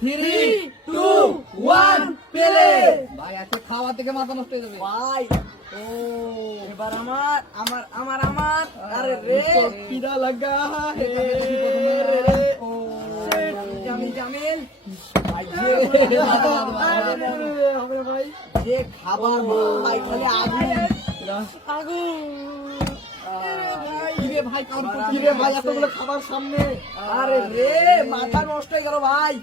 3, 2, 1 পেলে। ভাই এত খাওয়া থেকে মাথা নষ্ট হয়ে যাবে ভাই ও এবার আমার আরে রে কিরা লাগা হে ও জামিল জামিল ভাই হবে ভাই যে খাবার ভাই খালি আগুন কিরে ভাই কাম করছিস রে ভাই এতগুলো খাবার সামনে আরে রে মাথা নষ্ট হয়ে গেল ভাই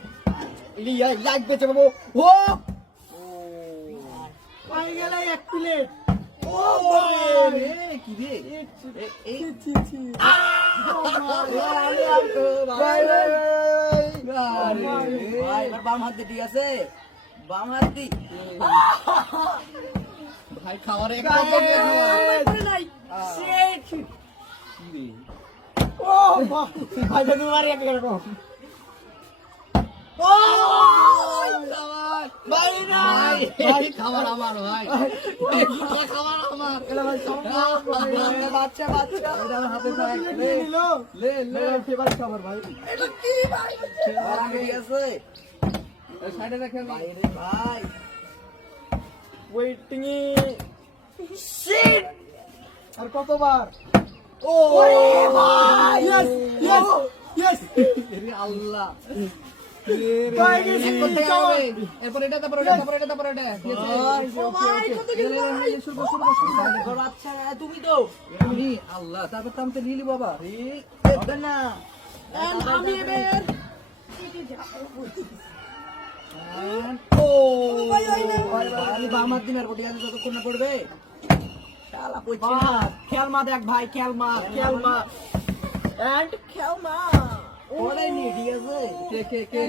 লাগবে চে বাবু ও পাই গেলে এক প্লেট ও রে কি রে এই ভাই এবার বাম হাত দিয়ে ঠিক আছে বাম হাত দি ভাই খাবারে এক নাই শেট ও ভাই বেনু মারি এক এরকম ও ভাই না ভাই খাবার আমার ভাই খাবার আমার এলা ভাই বাচ্চা বাচ্চা এটা হাতে থাক লে লে লে ফেভারিট খাবার ভাই এটা কি ভাই আগে গেছে সাইডে রাখেন ভাই রে ভাই ওয়েটিং এ শিট আর কতবার ও ভাই ইয়েস ইয়েস ইয়েস আরে আল্লাহ ভাই গেছি এরপর এটা তারপর এটা তারপর এটা তারপর এটা আচ্ছা তুমি তো আল্লাহ তারপর তামতে লিলি বাবা হবে না আমি এবার ও আমি বামার দিনের বডি আছে যতক্ষণ না পড়বে শালা পড়ছে না খেয়াল মা দেখ ভাই খেয়াল মা এন্ড খেয়াল মা ওরে নি ঠিক আছে কে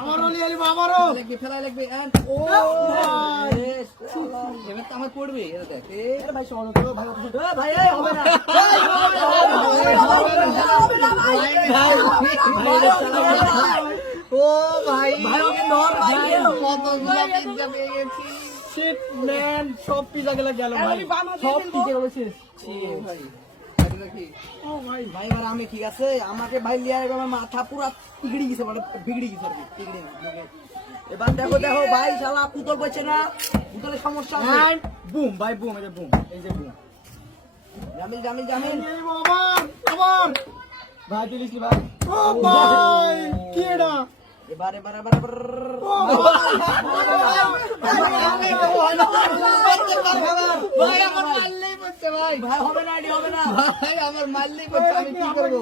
আমারও লিয়ালি বাবারও লাগবে ফেলা লাগবে এন্ড ও এবার তো আমার পড়বে এটা দেখ এ ভাই শোনো তো ভাই ভাই এই হবে না হবে না ভাই ও ভাই ভাই ওকে নর ভাই কতগুলো পিজ্জা পেয়ে গেছি শিট ম্যান সব পিজা গেল গেল ভাই সব পিজা গেল শেষ ভাই দেখি ও ভাই ভাই এবার আমি ঠিক আছে আমাকে ভাই লিয়ার আমার মাথা পুরো বিগড়ি গেছে মানে বিগড়ি গেছে আর কি এবার দেখো দেখো ভাই শালা পুতল বলছে না পুতলের সমস্যা আছে বুম ভাই বুম এই যে বুম এই যে বুম জামিল জামিল জামিল আবার ভাই দিলিস ভাই ও ভাই কি এটা এবার এবার এবার এবার ভাই আমার মারলেই পড়ছে ভাই ভাই হবে না এডি হবে না ভাই আমার মারলেই পড়ছে আমি কি করব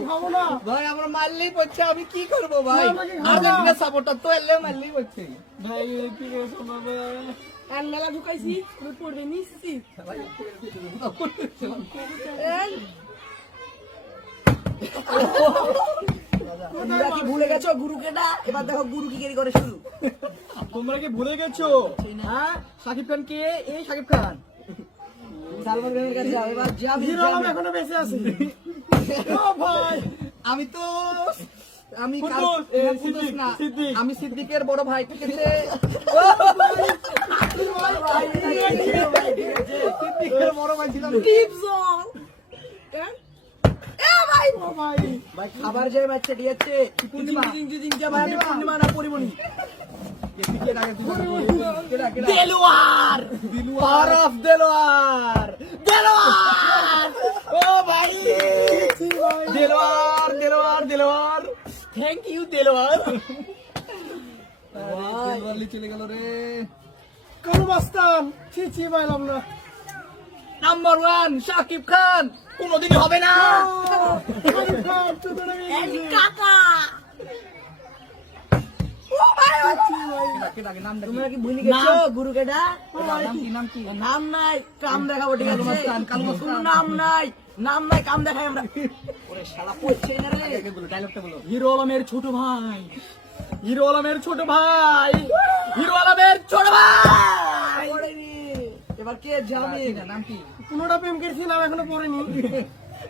ভাই আমার মারলেই পড়ছে আমি কি করব ভাই আর্জেন্টিনা সাপোর্টার তো এলে মারলেই পড়ছে ভাই কি করে সম্ভব আর মেলা ঢুকাইছি তুমি পড়বে নিছি তোমরা কি ভুলে গেছো গুরু কেটা এবার দেখো গুরু কি করে শুরু তোমরা কি ভুলে গেছো হ্যাঁ সাকিব খান কে এই সাকিব খান সালমান খানের কাছে যাও এবার যাবি হিরো আলম এখনো বেঁচে আছে ও ভাই আমি তো আমি আমি সিদ্দিকের বড় ভাই ঠিক আছে সিদ্দিকের বড় ভাই ছিলাম ভাই খাবার যে বাচ্চা দিয়েছে পূর্ণিমা না পরিমণি দেলোয়ার ও ভাই দেলোয়ার থ্যাংক ইউ দেলোয়ার চলে গেল রে কোন মাস্তান ছি পাইলাম না নাম্বার 1 শাকিব খান কোনদিন হবে না কাকা তোমরা কি ভুলে গেছো গুরু কেটা নাম কি নাম নাই কাম দেখাবো ঠিক আছে কোনো নাম নাই কাম দেখাই আমরা ওরে শালা পড়ছে না রে ডায়লগটা বলো হিরো আলমের ছোট ভাই এবার কে যাবে নাম কি কোনটা প্রেম করছি নাম এখনো পড়েনি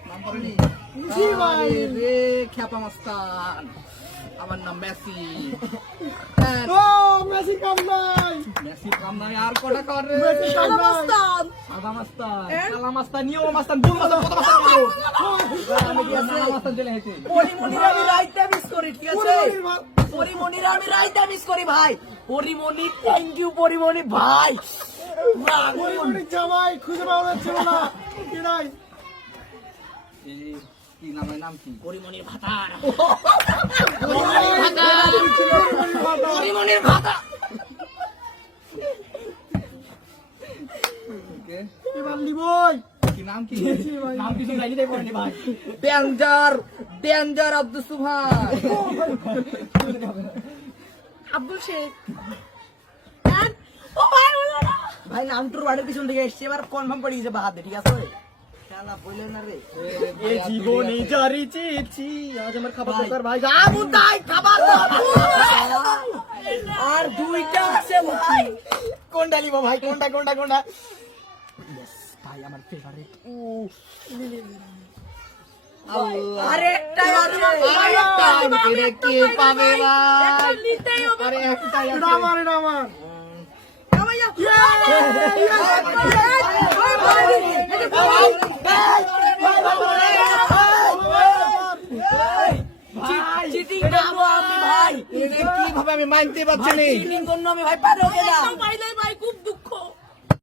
নাম পড়েনি জি ভাই রে খ্যাপা মাস্তান আমার নাম মেসি ও মেসি কাম নাই আর কটা কর রে সাদা মাস্তান কালা মাস্তান নিও মাস্তান দুল মাস্তান কত মাস্তান নিও আমি কি আছে মাস্তান চলে হেঁটে পরিমণির আমি রাইটটা মিস করি ঠিক আছে পরিমণির আমি রাইতা মিস করি ভাই। পরিমণি, থ্যাংক ইউ পরিমণি ভাই। পরিমণির জামাই খুঁজে পাওয়া যাচ্ছিল না। কি নাই? কি নাম কি? পরিমণির ভাতার। পরিমণির পরিমণির ভাতা। এবার লিবই। কি নাম কি? নাম কিছু জানি নাই পরিমণি ভাই। ডেঞ্জার আব্দুল সুবহান। আব্দুল শেখ। ও ভাই বলো না। ভাই নামটুর বাড়ির পিছন থেকে এসছে, এবার কনফার্ম পড়ে গেছে বাহাতে, ঠিক আছে? শালা বললেন না রে। এ জীবনে জারি চেয়েছি, আজ আমার খাবার দরকার ভাই। আমু তাই খাবার দরকার। আর দুইটা আছে ভাই। কোনটা লিবো ভাই? কোনটা? ভাই আমার ফেভারিট। আরেকটাই আছে ভাই, এটা কে পাবে ভাই? আরে একটাই এটা আছে। আমার, এটা আমার। চিটিং করবো আমি ভাই। এটা কিভাবে আমি মানতে পারছি না? চিটিং করবো আমি ভাই, পারো না।